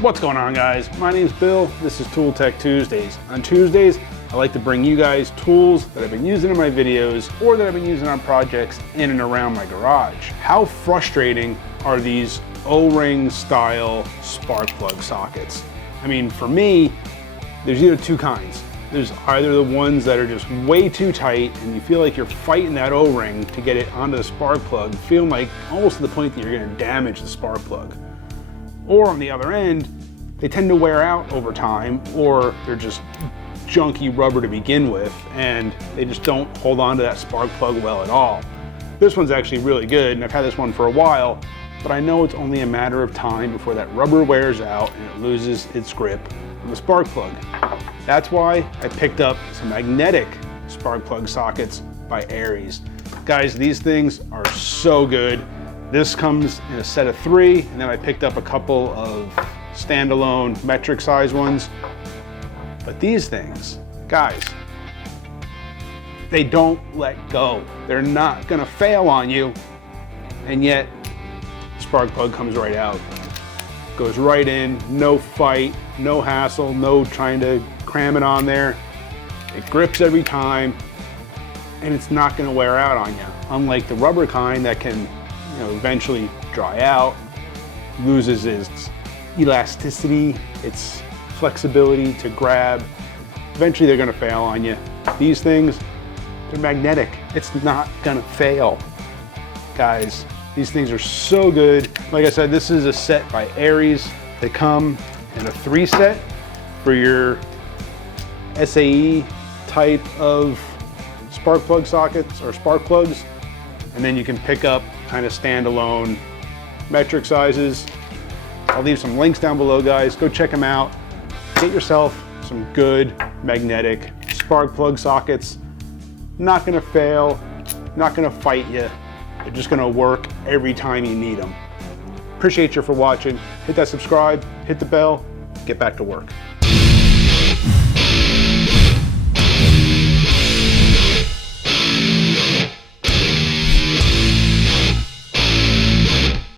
What's going on, guys? My name's Bill. This is Tool Tech Tuesdays. On Tuesdays, I like to bring you guys tools that I've been using in my videos or that I've been using on projects in and around my garage. How frustrating are these O-ring style spark plug sockets? I mean, for me, there's either two kinds. There's either the ones that are just way too tight and you feel like you're fighting that O-ring to get it onto the spark plug, feeling like almost to the point that you're gonna damage the spark plug. Or on the other end, they tend to wear out over time, or they're just junky rubber to begin with and they just don't hold on to that spark plug well at all. This one's actually really good and I've had this one for a while, but I know it's only a matter of time before that rubber wears out and it loses its grip on the spark plug. That's why I picked up some magnetic spark plug sockets by Aries. Guys, these things are so good. This comes in a set of 3, and then I picked up a couple of standalone metric size ones. But these things, guys, they don't let go. They're not gonna fail on you, and yet the spark plug comes right out. Goes right in, no fight, no hassle, no trying to cram it on there. It grips every time, and it's not gonna wear out on you. Unlike the rubber kind that can eventually dry out, loses its elasticity, its flexibility to grab. Eventually they're gonna fail on you. These things, they're magnetic. It's not gonna fail. Guys, these things are so good. Like I said, this is a set by Aries. They come in a 3 set for your SAE type of spark plug sockets or spark plugs. And then you can pick up kind of standalone metric sizes. I'll leave some links down below, guys. Go check them out. Get yourself some good magnetic spark plug sockets. Not gonna fail, not gonna fight you. They're just gonna work every time you need them. Appreciate you for watching. Hit that subscribe, hit the bell, get back to work.